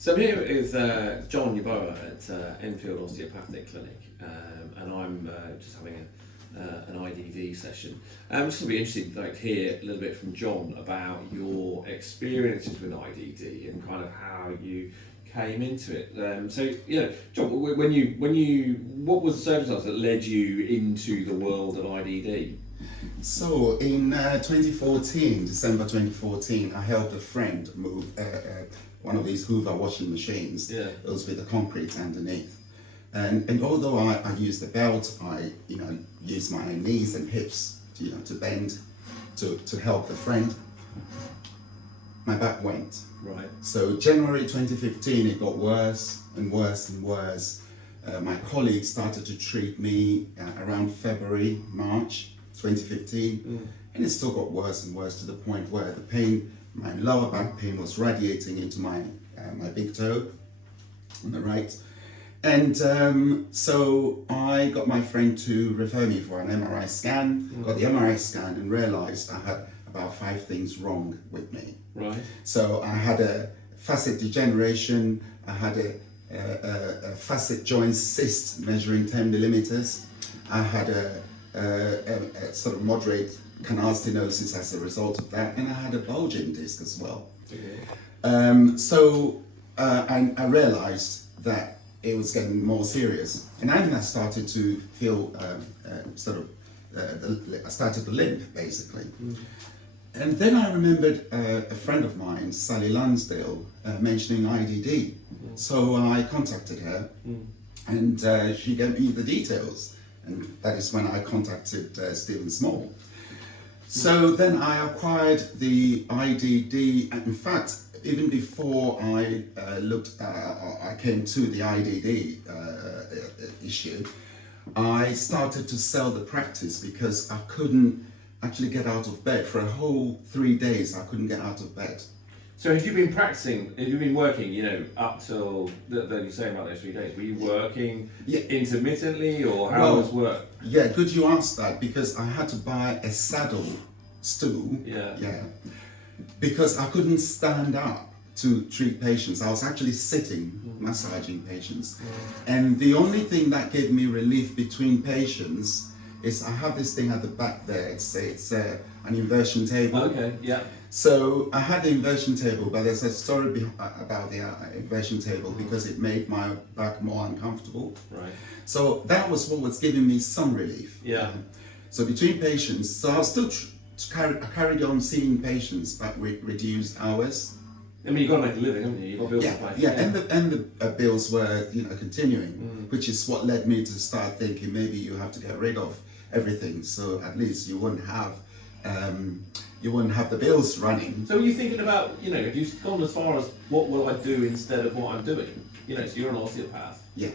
So I'm here with John Yeboah at Enfield Osteopathic Clinic, and I'm just having an IDD session. It's going to be interesting to hear a little bit from John about your experiences with IDD and kind of how you came into it. John, what was the circumstance that led you into the world of IDD? So in 2014, December 2014, I helped a friend move one of these Hoover washing machines. Yeah. It was with the concrete underneath. And although I used the belt, I used my knees and hips to bend to help the friend. My back went. Right. So January 2015, it got worse and worse and worse. My colleagues started to treat me around February, March 2015, and it still got worse and worse to the point where the pain, my lower back pain, was radiating into my big toe on the right. And so I got my friend to refer me for an MRI scan, got the MRI scan and realized I had about 5 things wrong with me. Right. So I had a facet degeneration, I had a facet joint cyst measuring 10 millimeters, I had a sort of moderate canal stenosis as a result of that, and I had a bulging disc as well. Okay. I realized that it was getting more serious, and I started to feel I started to limp basically. And then I remembered a friend of mine, Sally Lansdale, mentioning IDD. So I contacted her, and she gave me the details. And that is when I contacted Stephen Small. So then I acquired the IDD, and in fact, even before I I came to the IDD issue, I started to sell the practice because I couldn't actually get out of bed. For a whole 3 days, I couldn't get out of bed. So had you been practicing, had you been working, up till, you're saying about those 3 days, were you working intermittently, or how was work? Yeah, good you asked that, because I had to buy a saddle stool. Yeah. Because I couldn't stand up to treat patients. I was actually sitting, massaging patients. And the only thing that gave me relief between patients is I have this thing at the back there. It's an inversion table. Okay, yeah. So I had the inversion table, but there's a story about the inversion table because it made my back more uncomfortable. Right. So that was what was giving me some relief. Yeah. So between patients, so I was still I carried on seeing patients, but with reduced hours. I mean, you've got to make a living, haven't you? You've got bills to pay. Yeah, and the bills were continuing, which is what led me to start thinking maybe you have to get rid of everything, so at least you wouldn't have the bills running. So were you thinking about, have you gone as far as what will I do instead of what I'm doing? So you're an osteopath. Yeah.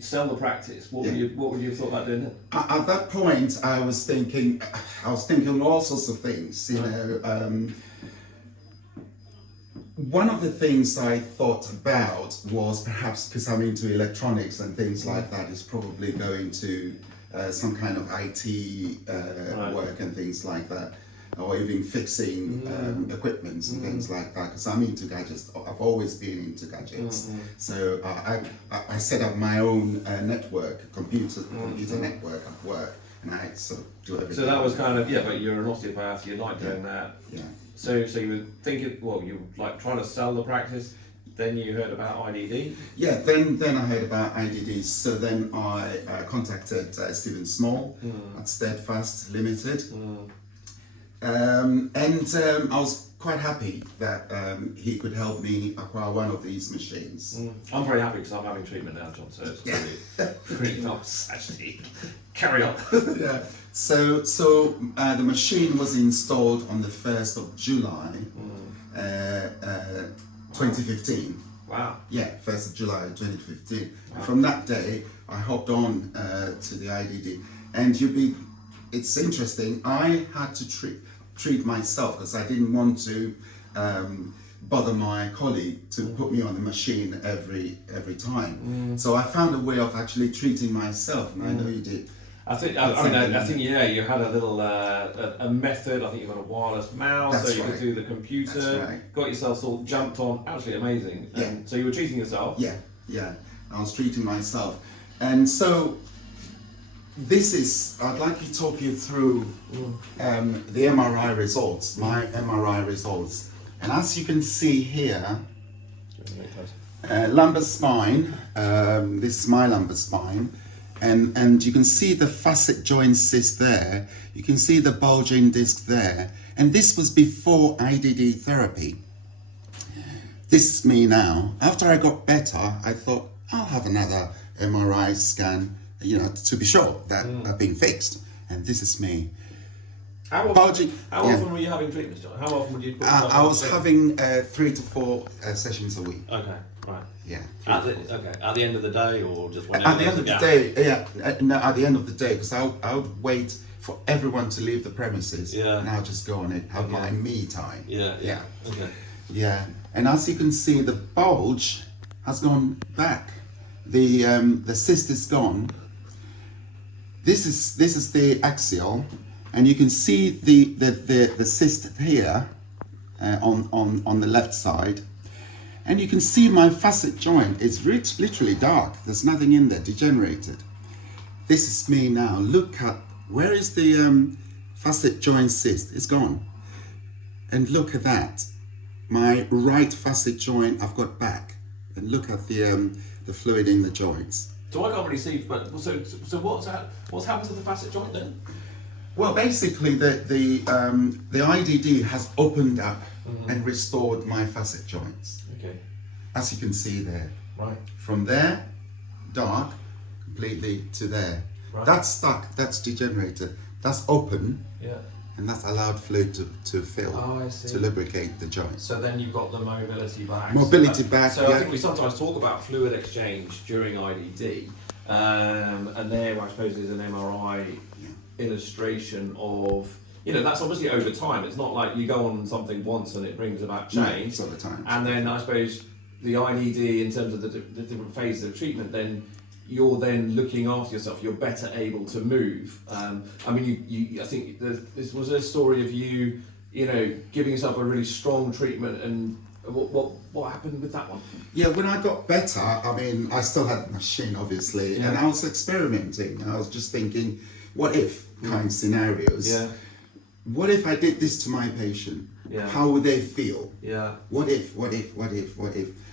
Sell the practice. What would you have thought about doing then? At that point, I was thinking all sorts of things. One of the things I thought about was perhaps, because I'm into electronics and things like that, is probably going to some kind of IT work and things like that, or even fixing equipment and things like that, because I'm into gadgets. I've always been into gadgets. So I set up my own network, computer network at work, and I sort of do everything. So that was kind of, but you're an osteopath, you like doing that. Yeah. So you were thinking, you were like trying to sell the practice, then you heard about IDD? Yeah, then I heard about IDD, so then I contacted Stephen Small at Steadfast Limited. And I was quite happy that he could help me acquire one of these machines. I'm very happy because I'm having treatment now, John, so it's pretty nice, actually. Carry on. Yeah. So the machine was installed on the 1st of July 2015. Wow. Yeah, 1st of July 2015. Wow. From that day, I hopped on to the IDD. And it's interesting, I had to treat myself because I didn't want to bother my colleague to put me on the machine every time. So I found a way of actually treating myself, and I know you did I think yeah, you had a little a method. I think you got a wireless mouse, That's so you right. could do the computer. That's right. Got yourself sort of jumped on. Absolutely amazing. And so you were treating yourself. Yeah. I was treating myself, and so I'd like to talk you through the MRI results, my MRI results, and as you can see here, lumbar spine. This is my lumbar spine. And you can see the facet joint cyst there. You can see the bulging disc there. And this was before IDD therapy. This is me now. After I got better, I thought I'll have another MRI scan, to be sure that I've been fixed. And this is me. How often were you having treatments, John? How often would you put I was having 3 to 4 sessions a week. Okay, right. Yeah. At the end of the day, or just whenever? At the end of the day, no, at the end of the day, because I would wait for everyone to leave the premises, and I'll just go on it, have my me time. Yeah. Okay. Yeah, and as you can see, the bulge has gone back. The cyst is gone. This is the axial, and you can see the cyst here on the left side. And you can see my facet joint is literally dark. There's nothing in there, degenerated. This is me now. Look at, where is the facet joint cyst? It's gone. And look at that. My right facet joint I've got back. And look at the fluid in the joints. So I can't really see, but so what's happened to the facet joint then? Well, basically the IDD has opened up and restored my facet joints. Okay. As you can see there. Right. From there, dark, completely to there. Right. That's stuck, that's degenerated, that's open, and that's allowed fluid to fill, to lubricate the joint. So then you've got the mobility back. Back. So I think we sometimes talk about fluid exchange during IDD, and there I suppose is an MRI illustration of, that's obviously over time. It's not like you go on something once and it brings about change. It's over time. And then I suppose the IDD, in terms of the different phases of treatment, then you're then looking after yourself. You're better able to move. I think this was a story of you, giving yourself a really strong treatment. And what happened with that one? Yeah, when I got better, I still had the machine, obviously, and I was experimenting. I was just thinking, what if kind of scenarios. Yeah. What if I did this to my patient? Yeah. How would they feel? Yeah. What if?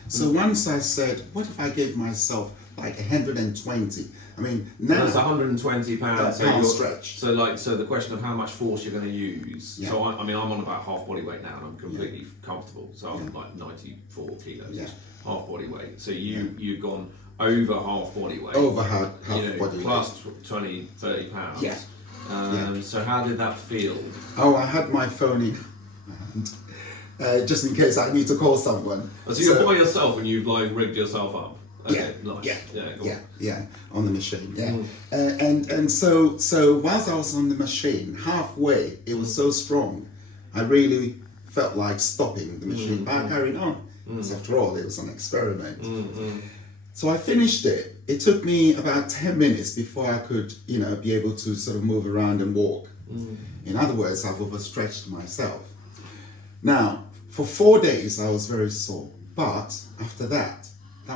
So once I said, what if I gave myself like 120? Now that's 120 pounds. Pound stretch. So the question of how much force you're going to use. Yeah. So I'm on about half body weight now, and I'm completely comfortable. So I'm like 94 kilos, half body weight. So you've gone over half body weight. Over half body weight. Plus 20, 30 pounds. Yeah. So how did that feel? Oh, I had my phone in hand, just in case I need to call someone. Oh, so you're by yourself and you've rigged yourself up? Okay, nice. Yeah, on the machine, and so whilst I was on the machine, halfway, it was so strong, I really felt like stopping the machine, but I carried on, because after all, it was an experiment. So I finished it. It took me about 10 minutes before I could, be able to sort of move around and walk. In other words, I've overstretched myself. Now, for 4 days, I was very sore. But after that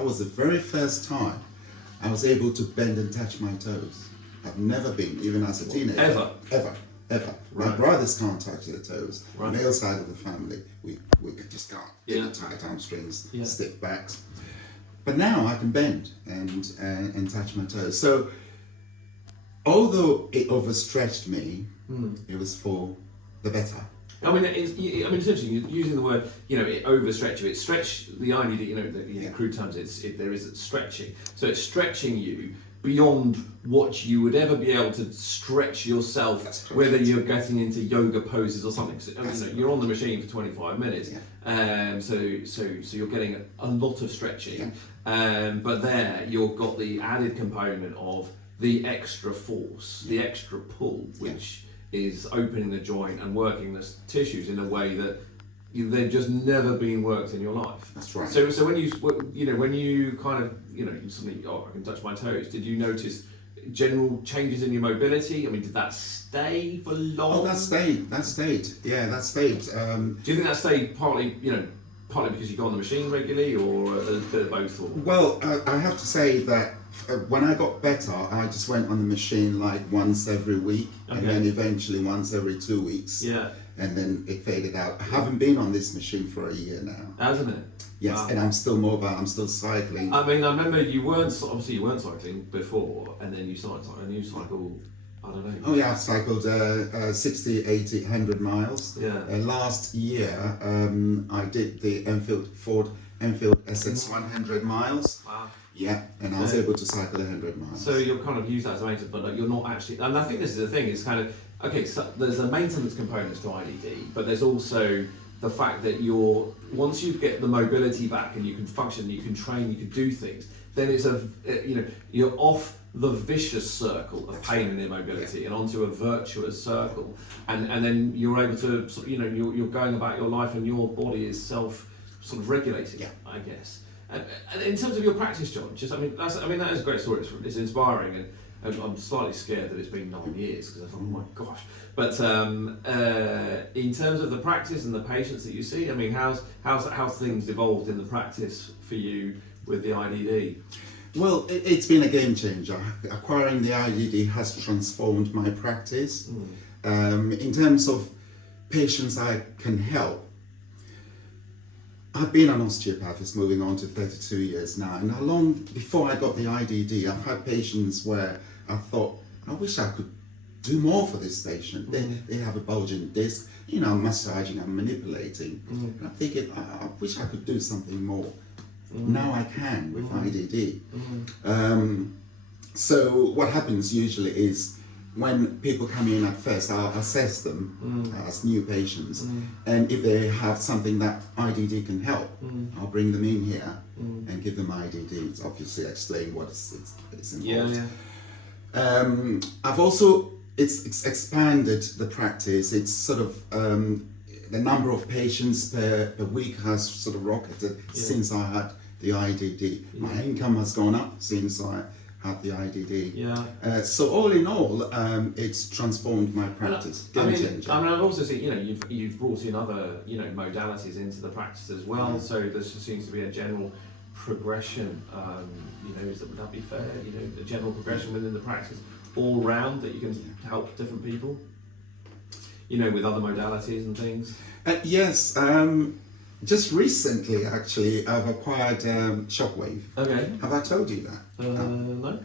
was the very first time I was able to bend and touch my toes. I've never been, even as a teenager. Ever. Right. My brothers can't touch their toes. Right. Male side of the family, we just can't. Tight hamstrings, stiff backs. But now I can bend and touch my toes. So, although it overstretched me, it was for the better. Essentially, using the word, it overstretch you. It stretch the IDD. Crude terms, there is stretching. So it's stretching you beyond what you would ever be able to stretch yourself, whether you're getting into yoga poses or something. So, you're on the machine for 25 minutes, so you're getting a lot of stretching. But there you've got the added component of the extra force, the extra pull, which is opening the joint and working the tissues in a way that they've just never been worked in your life. That's right. So when you kind of, suddenly, I can touch my toes. Did you notice, general changes in your mobility? I mean, did that stay for long? Oh, that stayed. Yeah, that stayed. Do you think that stayed partly because you go on the machine regularly, or a bit of both? Or? Well, I have to say that when I got better, I just went on the machine like once every week, and then eventually once every 2 weeks. Yeah. And then it faded out. I haven't been on this machine for a year now. Hasn't it? Yes, Wow. and I'm still mobile. I'm still cycling. I mean, I remember you weren't cycling before, and then you started a new cycle. I don't know. Oh yeah, I've cycled 60, 80, 100 miles. Yeah. Last year, I did the Ford Enfield SX 100 miles. Wow. Yeah, and I was able to cycle 100 miles. So you'll kind of use that as a maintenance, but like you're not actually. And I think this is the thing. It's kind of okay. So there's a maintenance component to IDD, but there's also the fact that once you get the mobility back and you can function, you can train, you can do things, then it's you're off the vicious circle of pain and immobility and onto a virtuous circle, and then you're able to you're going about your life and your body is regulating. Yeah. I guess. And in terms of your practice, John, that is a great story. It's inspiring, and I'm slightly scared that it's been 9 years because I thought, oh my gosh. But in terms of the practice and the patients that you see, I mean, how's things evolved in the practice for you with the IDD? Well, it's been a game changer. Acquiring the IDD has transformed my practice. In terms of patients I can help, I've been an osteopathist moving on to 32 years now, and long before I got the IDD, I've had patients where I thought, I wish I could do more for this patient. They have a bulging disc, I'm massaging and manipulating. And I'm thinking, I wish I could do something more. Now I can with IDD. So what happens usually is when people come in at first, I'll assess them as new patients, and if they have something that IDD can help, I'll bring them in here and give them IDD. It's obviously explain what it's involved. I've also it's expanded the practice. It's sort of the number of patients per week has sort of rocketed since I had the IDD. My income has gone up since I had the IDD. So all in all, it's transformed my practice. Game changer. I've also seen, you've brought in other, modalities into the practice as well. So there seems to be a general progression. Would that be fair? A general progression within the practice all round that you can help different people. With other modalities and things. Yes. Just recently, actually, I've acquired Shockwave. Okay. Have I told you that? No.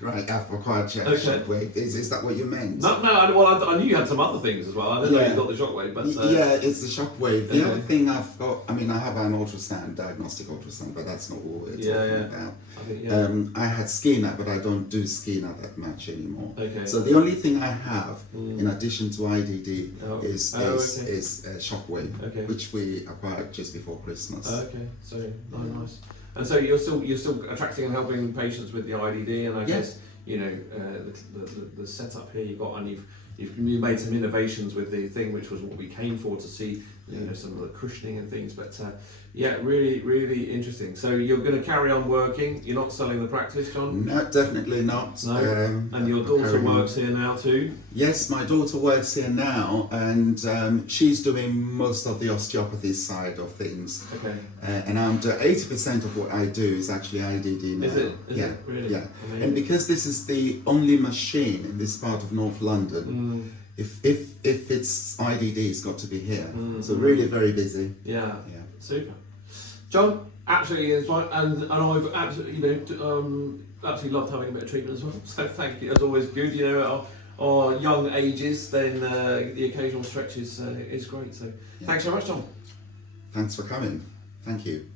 Right, I've acquired Shockwave. Is that what you meant? No. I knew you had some other things as well. I didn't know you got the Shockwave, but yeah, it's the Shockwave. The other thing I've got, I have an ultrasound, diagnostic ultrasound, but that's not what we're talking about. I had SPINA, but I don't do SPINA that much anymore. Okay. So the only thing I have, in addition to IDD, is Shockwave, which we acquired just before Christmas. Okay, so nice. And so you're still attracting and helping patients with the IDD, and I guess the setup here you've got, and you've made some innovations with the thing, which was what we came for to see, some of the cushioning and things. But really, really interesting. So you're going to carry on working. You're not selling the practice, John? No, definitely not. No. And your daughter works here now too? Yes, my daughter works here now, and she's doing most of the osteopathy side of things. Okay. And 80% of what I do is actually IDD now. Is it? Is it? Really? Yeah. Amazing. And because this is the only machine in this part of North London, if it's IDD, it's got to be here. So really very busy. Yeah. Super. John, absolutely inspiring, and I've absolutely absolutely loved having a bit of treatment as well. So thank you. As always, good. At our young ages, then the occasional stretch is great. So thanks so much, John. Thanks for coming. Thank you.